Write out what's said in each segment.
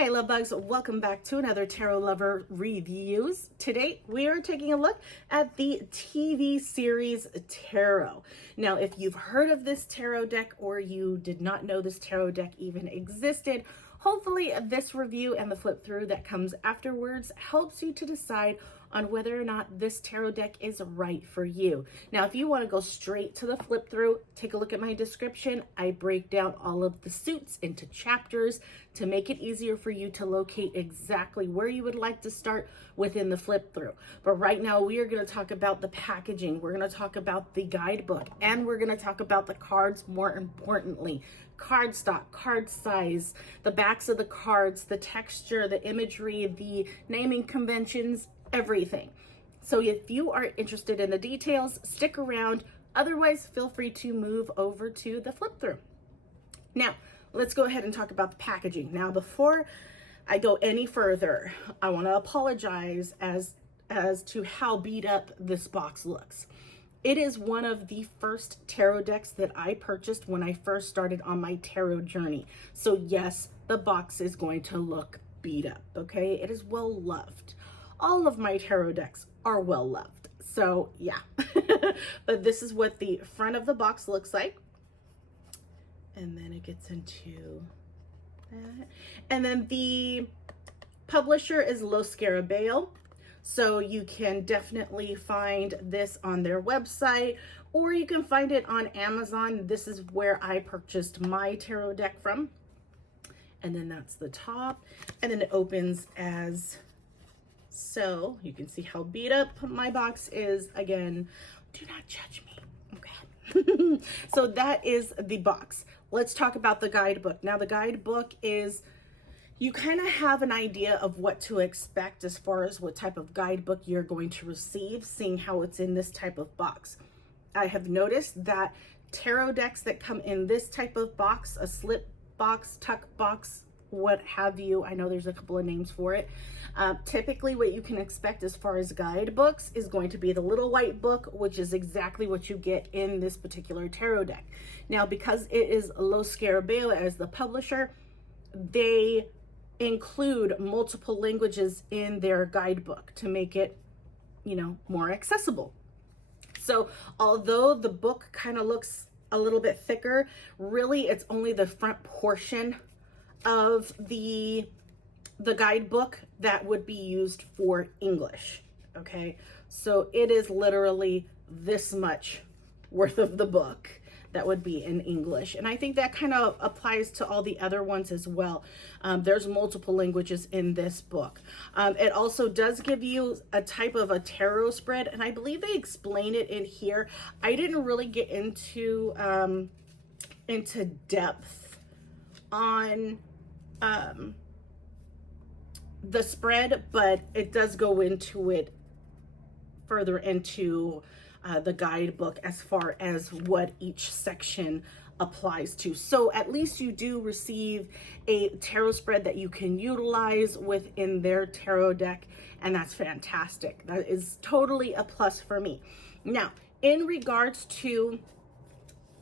Hey love bugs, welcome back to another Tarot Lover Reviews. Today we are taking a look at the TV series Tarot. Now if you've heard of this tarot deck or you did not know this tarot deck even existed, hopefully this review and the flip through that comes afterwards helps you to decide on whether or not this tarot deck is right for you. Now, if you want to go straight to the flip through, take a look at my description. I break down all of the suits into chapters to make it easier for you to locate exactly where you would like to start within the flip through. But right now we are going to talk about the packaging. We're going to talk about the guidebook, and we're going to talk about the cards, more importantly. Cardstock, card size, the backs of the cards, the texture, the imagery, the naming conventions, everything. So if you are interested in the details, stick around. Otherwise, feel free to move over to the flip through. Now, let's go ahead and talk about the packaging. Now, before I go any further, I want to apologize as to how beat up this box looks. It is one of the first tarot decks that I purchased when I first started on my tarot journey. So yes, the box is going to look beat up, okay? It is well loved. All of my tarot decks are well loved. So yeah, but this is what the front of the box looks like. And then it gets into that. And then the publisher is Los Scarabeo. So you can definitely find this on their website, or you can find it on Amazon. This is where I purchased my tarot deck from. And then that's the top. And then it opens as so. You can see how beat up my box is. Again, do not judge me, okay? So that is the box. Let's talk about the guidebook. Now the guidebook is, you kind of have an idea of what to expect as far as what type of guidebook you're going to receive, seeing how it's in this type of box. I have noticed that tarot decks that come in this type of box, a slip box, tuck box, what have you, I know there's a couple of names for it. Typically what you can expect as far as guidebooks is going to be the little white book, which is exactly what you get in this particular tarot deck. Now, because it is Los Scarabeo as the publisher, they include multiple languages in their guidebook to make it, you know, more accessible. So although the book kind of looks a little bit thicker, really it's only the front portion of the guidebook that would be used for English. Okay, so it is literally this much worth of the book that would be in English. And I think that kind of applies to all the other ones as well. There's multiple languages in this book. It also does give you a type of a tarot spread, and I believe they explain it in here. I didn't really get into depth on the spread, but it does go into it further into the guidebook as far as what each section applies to. So at least you do receive a tarot spread that you can utilize within their tarot deck, and that's fantastic. That is totally a plus for me. Now, in regards to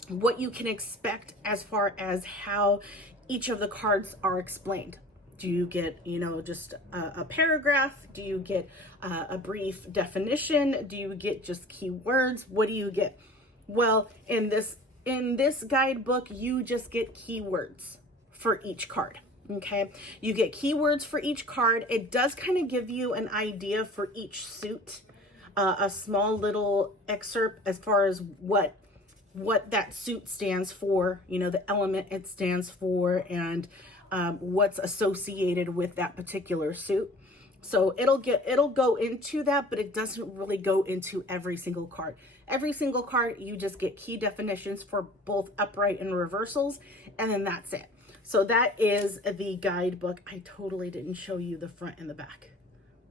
what you can expect as far as how each of the cards are explained. Do you get, you know, just a paragraph? Do you get a brief definition? Do you get just keywords? What do you get? Well, in this guidebook, you just get keywords for each card. Okay, you get keywords for each card. It does kind of give you an idea for each suit, a small little excerpt as far as what that suit stands for, you know, the element it stands for, and what's associated with that particular suit. So it'll go into that, but it doesn't really go into every single card. Every single card, you just get key definitions for both upright and reversals, and then that's it. So that is the guidebook. I totally didn't show you the front and the back,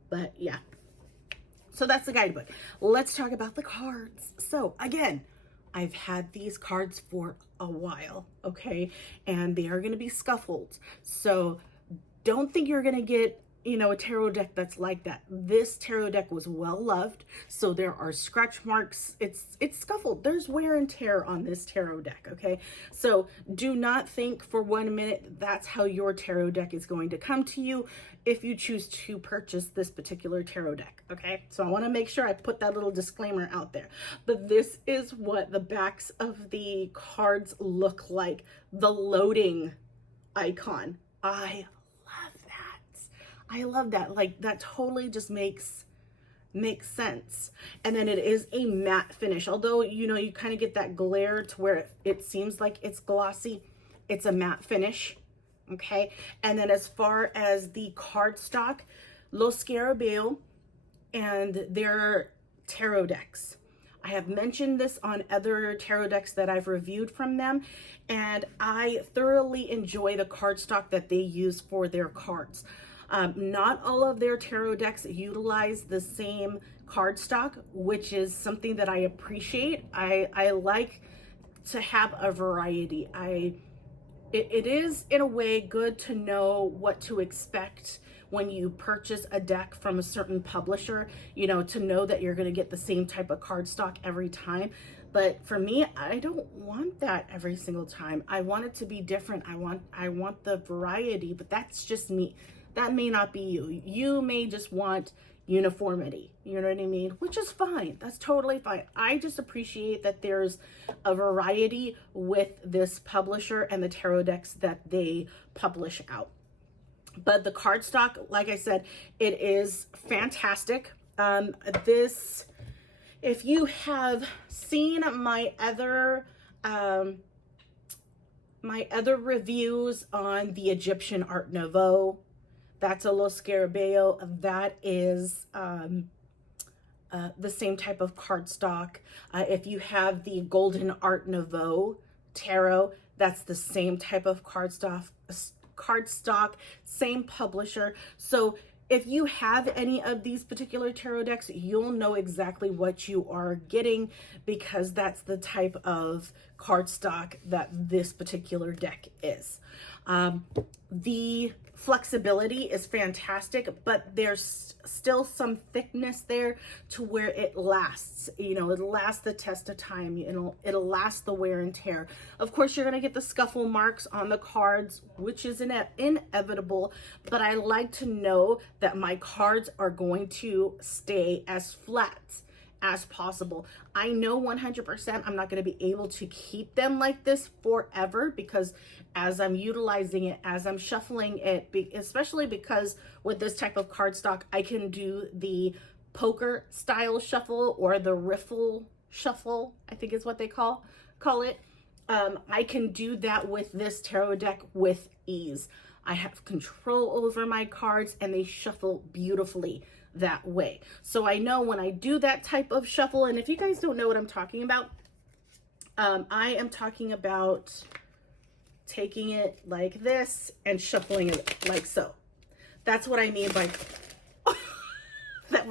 but yeah. So that's the guidebook. Let's talk about the cards. So again, I've had these cards for a while, okay? And they are going to be scuffled. So don't think you're going to get a tarot deck that's like that. This tarot deck was well loved, so there are scratch marks. It's scuffled. There's wear and tear on this tarot deck, okay? So do not think for 1 minute that's how your tarot deck is going to come to you if you choose to purchase this particular tarot deck, okay? So I want to make sure I put that little disclaimer out there. But this is what the backs of the cards look like. The loading icon. I love that. Like, that totally just makes sense. And then it is a matte finish. Although, you kind of get that glare to where it seems like it's glossy. It's a matte finish. Okay. And then as far as the cardstock, Los Scarabeo and their tarot decks. I have mentioned this on other tarot decks that I've reviewed from them, and I thoroughly enjoy the cardstock that they use for their cards. Not all of their tarot decks utilize the same cardstock, which is something that I appreciate. I like to have a variety. It is in a way good to know what to expect when you purchase a deck from a certain publisher, to know that you're going to get the same type of cardstock every time. But for me, I don't want that every single time. I want it to be different. I want the variety, but that's just me. That may not be you. You may just want uniformity, you know what I mean? Which is fine. That's totally fine. I just appreciate that there's a variety with this publisher and the tarot decks that they publish out. But the cardstock, like I said, it is fantastic. If you have seen my other reviews on the Egyptian Art Nouveau, that's a Los Scarabeo. That is the same type of cardstock. If you have the Golden Art Nouveau Tarot, that's the same type of cardstock, same publisher. So if you have any of these particular tarot decks, you'll know exactly what you are getting, because that's the type of cardstock that this particular deck is. The flexibility is fantastic, but there's still some thickness there to where it lasts. It'll last the test of time. It'll last the wear and tear. Of course, you're gonna get the scuffle marks on the cards, which is inevitable, but I like to know that my cards are going to stay as flat as possible. I know 100% I'm not going to be able to keep them like this forever, because as I'm utilizing it, as I'm shuffling it, especially because with this type of cardstock, I can do the poker style shuffle or the riffle shuffle, I think is what they call it. I can do that with this tarot deck with ease. I have control over my cards and they shuffle beautifully that way. So I know when I do that type of shuffle, and if you guys don't know what I'm talking about, I am talking about taking it like this and shuffling it like so. That's what I mean by that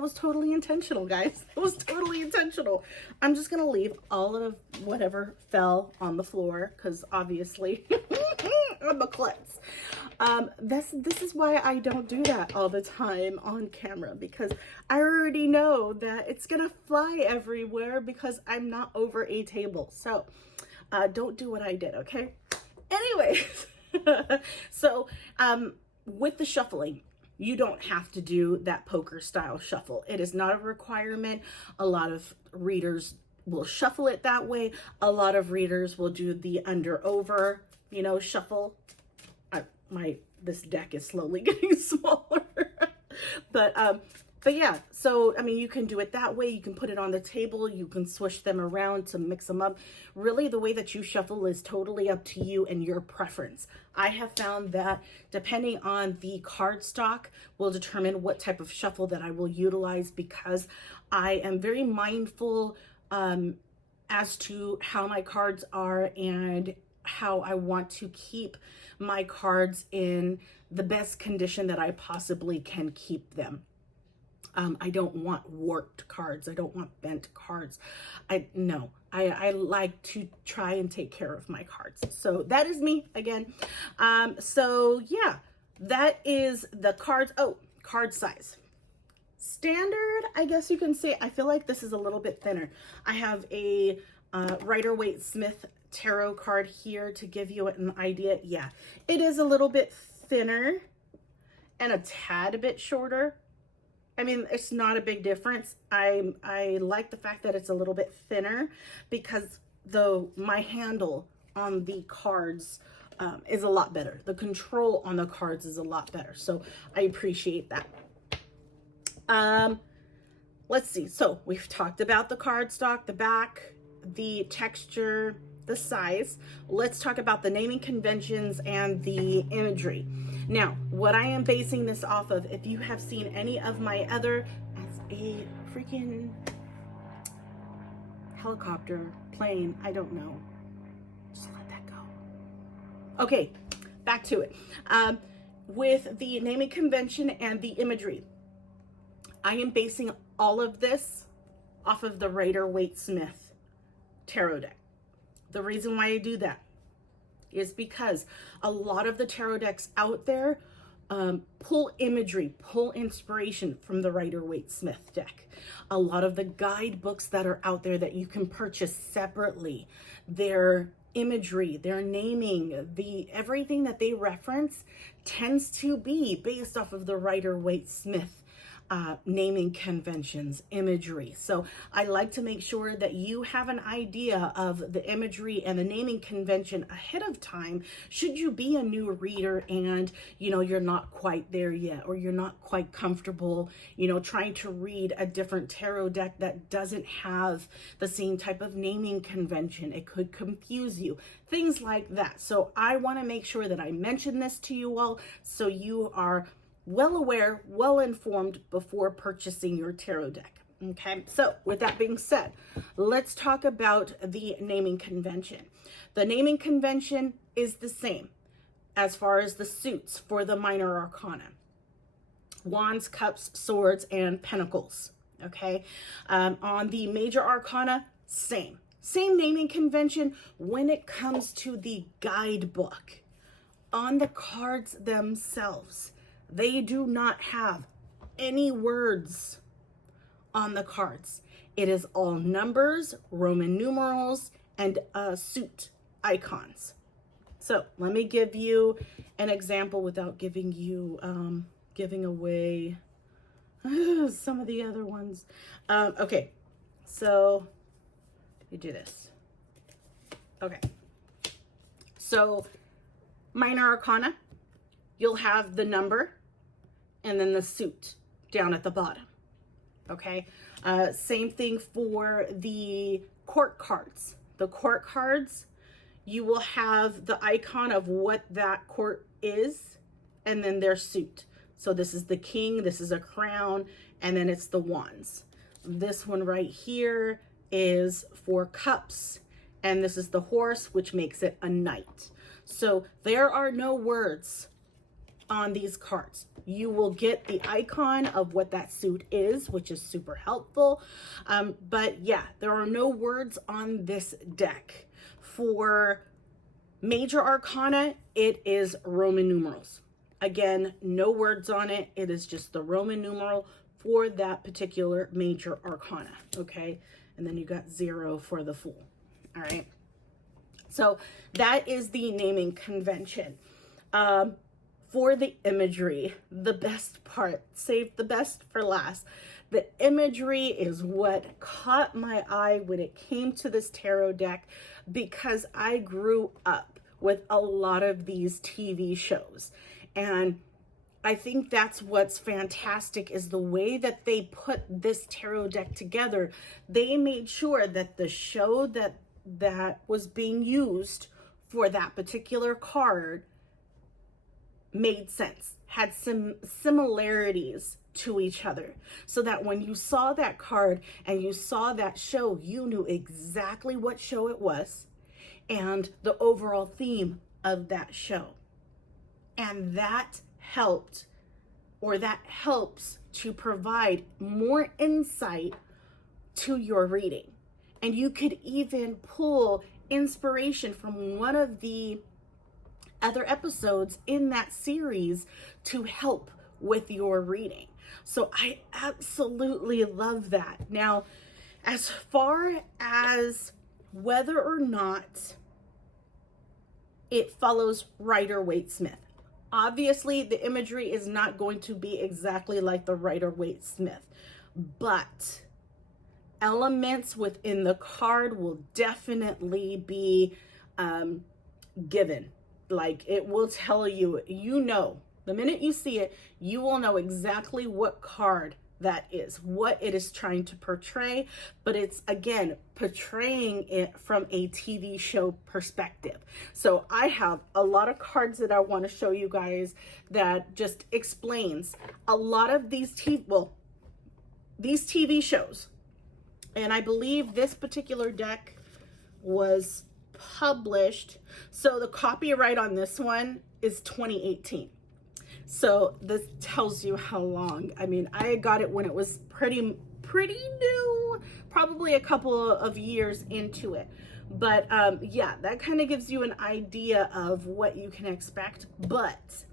was totally intentional, guys. It was totally intentional. I'm just gonna leave all of whatever fell on the floor, because obviously I'm a klutz. This is why I don't do that all the time on camera, because I already know that it's gonna fly everywhere because I'm not over a table. So don't do what I did, okay? Anyways, so with the shuffling, you don't have to do that poker style shuffle. It is not a requirement. A lot of readers will shuffle it that way. A lot of readers will do the under over, shuffle. This deck is slowly getting smaller. But yeah, so, I mean, you can do it that way. You can put it on the table. You can swish them around to mix them up. Really, the way that you shuffle is totally up to you and your preference. I have found that depending on the cardstock will determine what type of shuffle that I will utilize, because I am very mindful as to how my cards are and how I want to keep my cards in the best condition that I possibly can keep them. I don't want warped cards. I don't want bent cards. I like to try and take care of my cards. So that is me again. So yeah, that is the cards. Oh, card size. Standard, I guess you can say. I feel like this is a little bit thinner. I have a Rider-Waite-Smith tarot card here to give you an idea. Yeah, it is a little bit thinner and a tad bit shorter. I mean, it's not a big difference. I like the fact that it's a little bit thinner because my handle on the cards is a lot better. The control on the cards is a lot better. So I appreciate that. Let's see. So we've talked about the cardstock, the back, the texture, the size. Let's talk about the naming conventions and the imagery. Now, what I am basing this off of, if you have seen any of my other, as a freaking helicopter, plane, I don't know. Just let that go. Okay, back to it. With the naming convention and the imagery, I am basing all of this off of the Rider-Waite-Smith tarot deck. The reason why I do that is because a lot of the tarot decks out there pull imagery, pull inspiration from the Rider-Waite-Smith deck. A lot of the guidebooks that are out there that you can purchase separately, their imagery, their naming, everything that they reference tends to be based off of the Rider-Waite-Smith naming conventions, imagery. So I like to make sure that you have an idea of the imagery and the naming convention ahead of time, should you be a new reader and, you know, you're not quite there yet, or you're not quite comfortable, you know, trying to read a different tarot deck that doesn't have the same type of naming convention. It could confuse you, things like that. So I want to make sure that I mention this to you all so you are well aware, well informed before purchasing your tarot deck. Okay, so with that being said, let's talk about the naming convention. The naming convention is the same as far as the suits for the minor arcana: wands, cups, swords, and pentacles. Okay, on the major arcana, same naming convention. When it comes to the guidebook, on the cards themselves, they do not have any words on the cards. It is all numbers, Roman numerals, and suit icons. So let me give you an example without giving you, giving away some of the other ones. Okay, so you do this. Okay, so minor arcana, you'll have the number and then the suit down at the bottom. Okay, same thing for the court cards. The court cards, you will have the icon of what that court is and then their suit. So this is the king, this is a crown, and then it's the wands. This one right here is for cups, and this is the horse, which makes it a knight. So there are no words on these cards. You will get the icon of what that suit is, which is super helpful. But yeah, there are no words on this deck. For major arcana, it is Roman numerals. Again, no words on it. It is just the Roman numeral for that particular major arcana. Okay, and then you got 0 for the Fool. All right, so that is the naming convention. For the imagery, the best part, saved the best for last. The imagery is what caught my eye when it came to this tarot deck, because I grew up with a lot of these TV shows. And I think that's what's fantastic, is the way that they put this tarot deck together. They made sure that the show that was being used for that particular card made sense, had some similarities to each other, so that when you saw that card and you saw that show, you knew exactly what show it was and the overall theme of that show. And that helped, or that helps to provide more insight to your reading. And you could even pull inspiration from one of the other episodes in that series to help with your reading. So I absolutely love that. Now, as far as whether or not it follows Rider-Waite-Smith, obviously the imagery is not going to be exactly like the Rider-Waite-Smith, but elements within the card will definitely be given. Like, it will tell you, you know, the minute you see it, you will know exactly what card that is, what it is trying to portray. But it's, again, portraying it from a TV show perspective. So I have a lot of cards that I want to show you guys that just explains a lot of these TV shows. And I believe this particular deck was published. So the copyright on this one is 2018. So this tells you how long. I mean, I got it when it was pretty new, probably a couple of years into it. But yeah, that kind of gives you an idea of what you can expect. But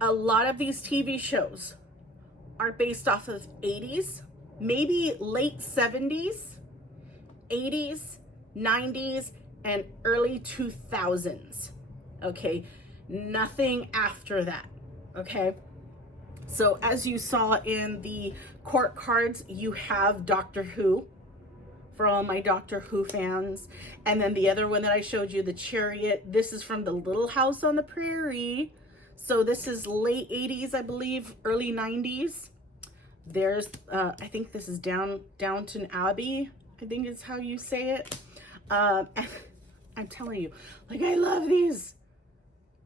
a lot of these TV shows are based off of 80s, maybe late 70s, 80s, 90s, and early 2000s. Okay, nothing after that. Okay, so as you saw in the court cards, you have Doctor Who for all my Doctor Who fans. And then the other one that I showed you, the Chariot, this is from the Little House on the Prairie. So this is late 80s, I believe, early 90s. There's, I think this is Downton Abbey, I think is how you say it. I'm telling you, like, I love these.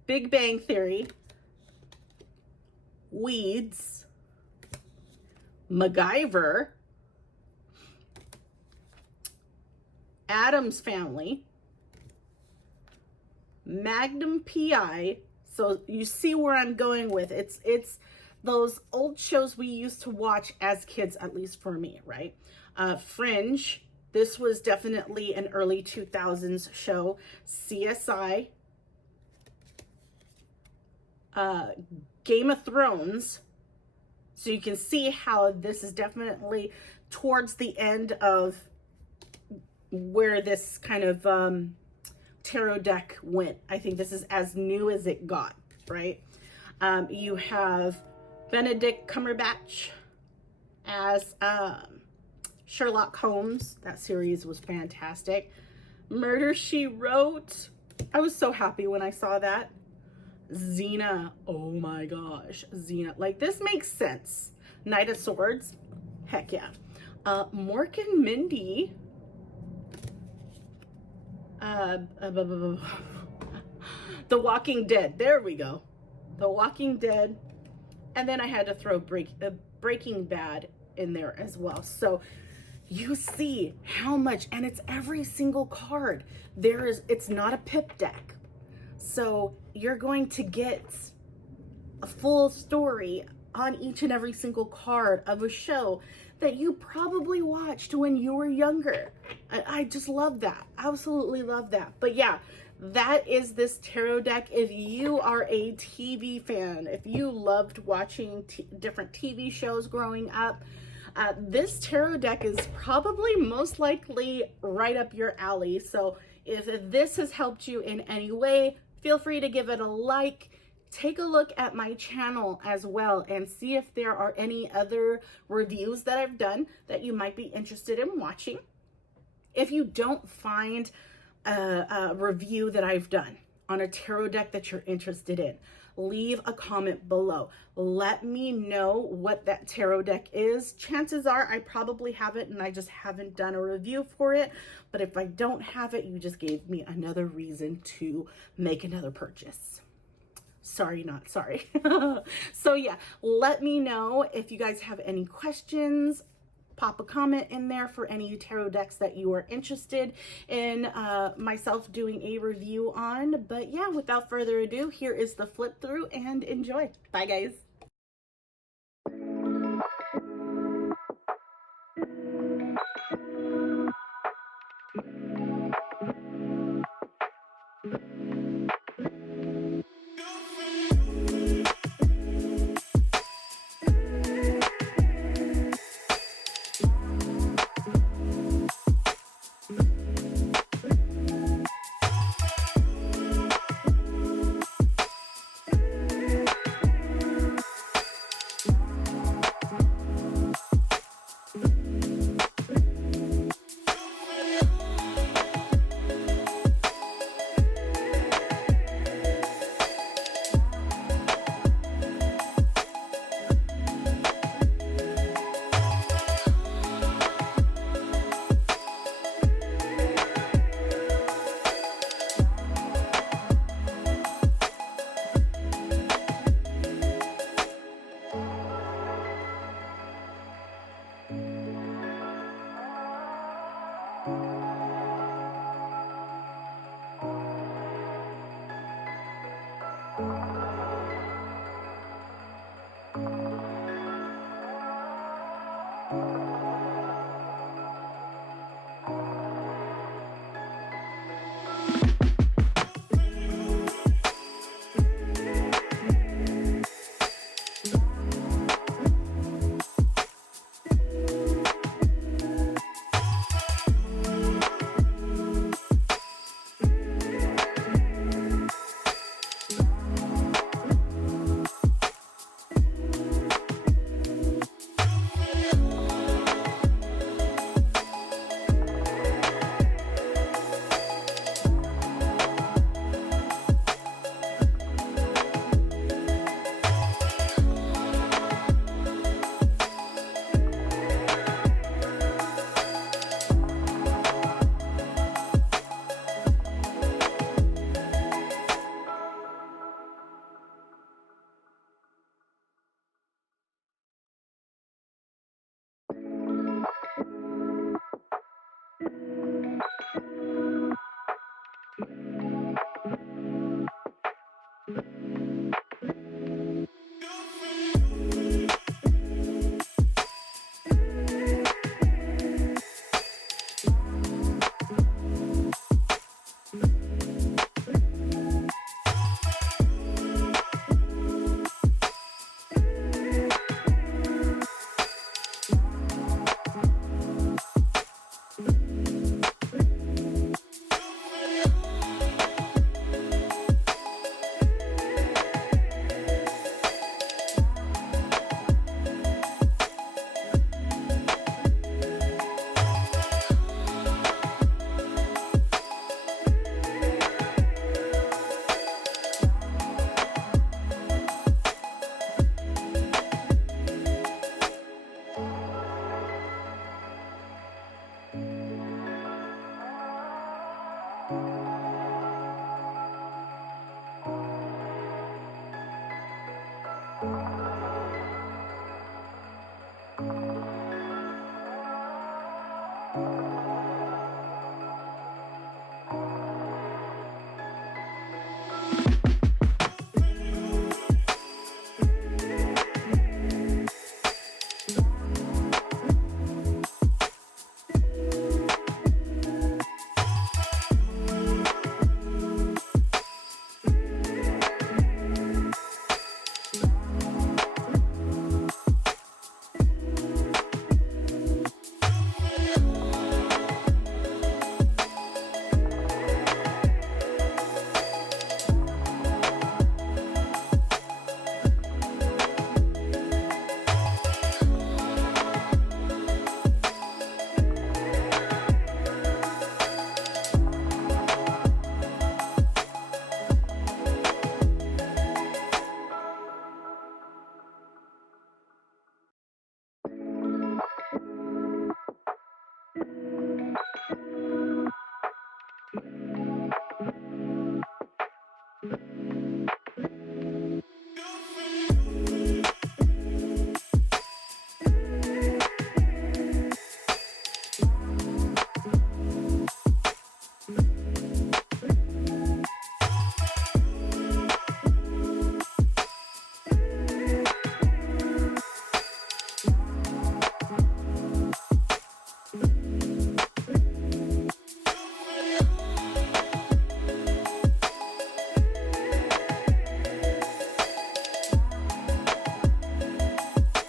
Big Bang Theory, Weeds, MacGyver, Addams Family, Magnum PI. So you see where I'm going with it. It's those old shows we used to watch as kids, at least for me, right? Fringe, this was definitely an early 2000s show. CSI, Game of Thrones. So you can see how this is definitely towards the end of where this kind of tarot deck went. I think this is as new as it got, right? You have Benedict Cumberbatch as Sherlock Holmes. That series was fantastic. Murder, She Wrote. I was so happy when I saw that. Xena. Oh my gosh. Xena. Like, this makes sense. Knight of Swords. Heck yeah. Mork and Mindy. The Walking Dead. There we go. The Walking Dead. And then I had to throw Breaking Bad in there as well. So you see how much, and it's every single card. It's not a pip deck. So you're going to get a full story on each and every single card of a show that you probably watched when you were younger. I just love that. Absolutely love that. But yeah, that is this tarot deck. If you are a TV fan, if you loved watching different TV shows growing up, this tarot deck is probably most likely right up your alley. So if this has helped you in any way, feel free to give it a like. Take a look at my channel as well and see if there are any other reviews that I've done that you might be interested in watching. If you don't find a review that I've done on a tarot deck that you're interested in, leave a comment below. Let me know what that tarot deck is. Chances are I probably have it and I just haven't done a review for it. But if I don't have it, you just gave me another reason to make another purchase. Sorry, not sorry. So yeah, let me know if you guys have any questions. Pop a comment in there for any tarot decks that you are interested in myself doing a review on. But yeah, without further ado, here is the flip through and enjoy. Bye guys.